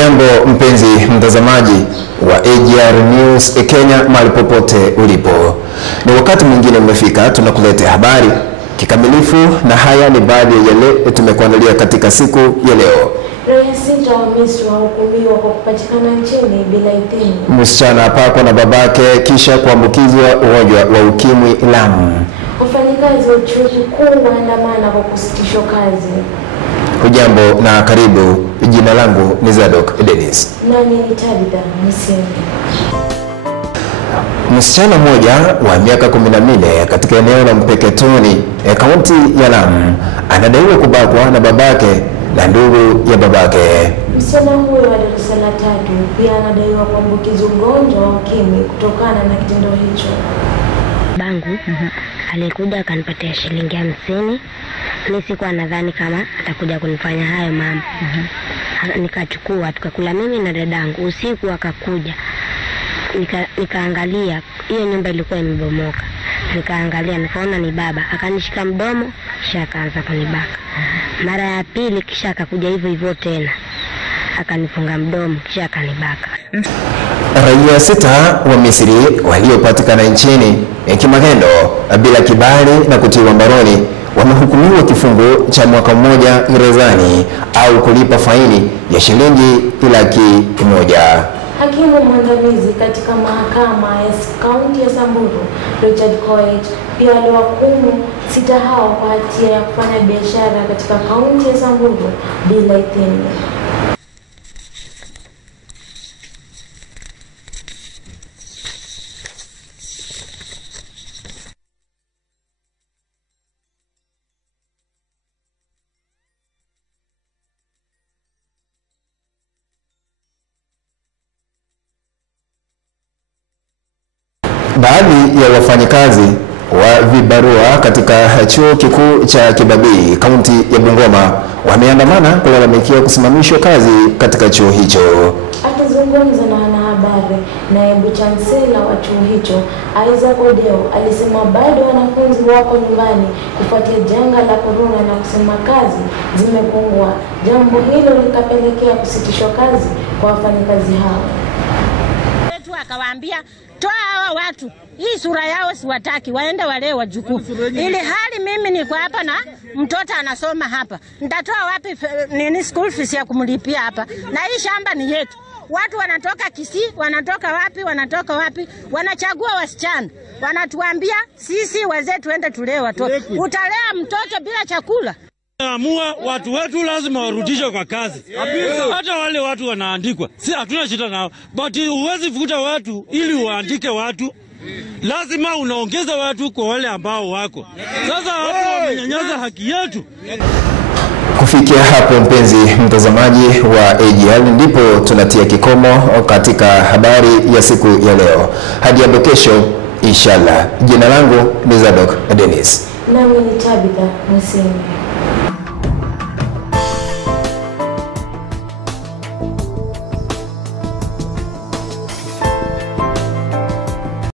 Hujambo mpenzi mtazamaji wa AGR News Kenya mahali popote ulipo. Ni wakati mwingine umefika tunakuletea habari kikamilifu, na haya ni baadhi ya yale tumekuandalia katika siku ya leo. Raia 6 wa Misri wahukumiwa kwa kupatikana nchini bila idhini. Msichana apakwa na babake kisha kuambukizwa ugonjwa wa ukimwi Lamu. Wafanyikazi wa chuo kikuu waandamana kwa kusitishwa kazi. Hujambo na karibu. Jina langu ni Zadok Dennis. Nani ni Tabitha Msemi. Msichana mmoja wa miaka 14 katika eneo la Mpeketoni, kaunti ya Lamu, anadaiwa kubakwa na babake na ndugu ya babake. Msichana huyo wa darasa la 3 pia anadaiwa kuambukizwa ugonjwa wa ukimwi kutokana na kitendo hicho. Bangu alikuja akanipatia shilingi 50. Mimi sikuwa nadhani kama atakuja kunifanya hayo mama. Nikachukua tukakula mimi na dadangu. Usiku akakuja. Nikaangalia hiyo nyumba ilikuwa imebomoka. Nikaangalia nikaona ni baba, akanishika mdomo kisha akaanza kunibaka. Mara ya pili kisha akakuja hivyo tena. Akanifunga mdomo kisha akanibaka. Raia 6 wa Misri waliopatikana nchini kimagendo bila kibali na kutiwa mbaroni wamehukumiwa kifungo cha mwaka mmoja gerezani au kulipa faini ya shilingi 100,000. Hakimu mwandamizi katika mahakama ya kaunti ya Samburu, Richard Koech, pia aliwahukumu 6 hao kwa hatia ya kufanya biashara katika kaunti ya Samburu bila idhini. Baadhi ya wafanyikazi wa vibarua katika chuo kikuu cha Kibabii kaunti ya Bungoma wameandamana kulalamikia kusimamishwa kazi katika chuo hicho. Akizungumza na wanahabari, naibu chancellor wa chuo hicho Isaac Odeo alisema bado wanafunzi wako nyumbani kufuatia janga la corona na kusema kazi zimepungua. Jambo hilo likapelekea kusitishwa kazi kwa wafanyikazi hao. Akawaambia toa hawa watu, hii sura yao siwataki, waende wale wajukuu. Ili hali mimi niko hapa na mtoto anasoma hapa. Nitatoa wapi nini school fees ya kumlipia hapa? Na hii shamba ni yetu. Watu wanatoka Kisii, wanatoka wapi, wanachagua wasichana. Wanatuambia sisi wazee tuende tulee watoto. Utalea mtoto bila chakula? Amua watu wetu lazima warudishwe kwa kazi. Hata wale watu wanaandikwa, si hatuna shida nao, but huwezi futa watu ili uandike watu. Lazima unaongeza watu kwa wale ambao wako. Sasa hapo wamenyanyaza haki yetu. Kufikia hapo mpenzi mtazamaji wa AGR, ndipo tunatia kikomo katika habari ya siku ya leo. Hadi hapo kesho inshallah. Jina langu ni Zadok Dennis. Nami ni Tabitha Msemi.